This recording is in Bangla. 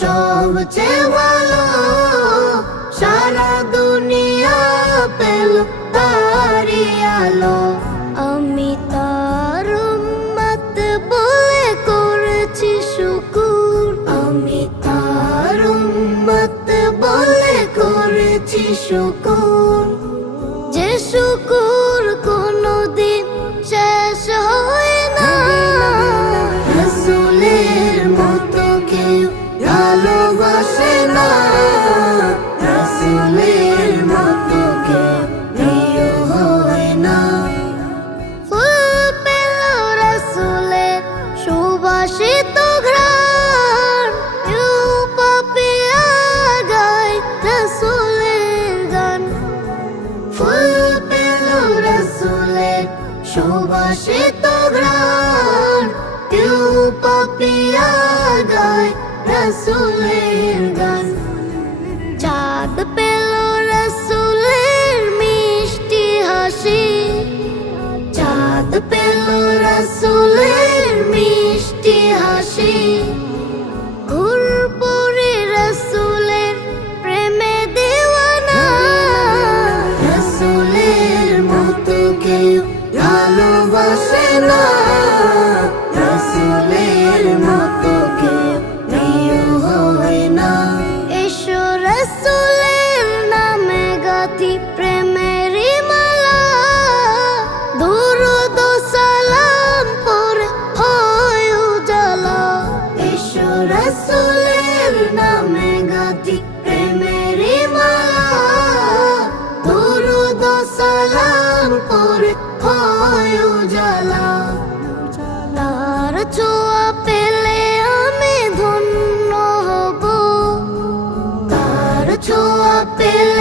সবচেয়ে ভালো সারা দুনিয়া পেল তারি আলো। আমি তার উম্মত বলে করেছি শুকুর, আমি তার উম্মত বলে করেছি শুকুর। যে শুকুর কোনদিন শেষ হয় না, রাসূলের মতো কেউ ভালোবাসে না, রাসূলের মতো কেউ প্রিয় হয় না। ফুল পেল রাসূলের সুবাসিত ঘ্রাণ, কেউ পাপিয়া গায় রাসূলের গান। ফুল পেল রাসূলের সুবাসিত ঘ্রাণ, কেউ পাপিয়া গায় রাসূলের গান। চাঁদ পেল রাসূলের মিষ্টি হাসি, চাঁদ পেল রাসূলের মিষ্টি হাসি। হুরপুরি রাসূলের প্রেমে দেওয়ানা, রাসূলের মতো কেউ ভালোবাসে না, রাসূলের মতো কেউ প্রিয় হয় না। এসো রাসূলের নামে গাঁথি প্রেমের মালা, দুরূদ ও সালাম পড়ে হয় উজালা। এসো রাসূলের নামে গাঁথি প্রেমের মালা, দুরূদ ও সালাম পড়ে হয় উজালা। তার ছোঁয়া পেলে আমি ধন্য হব, তার ছোঁয়া পেলে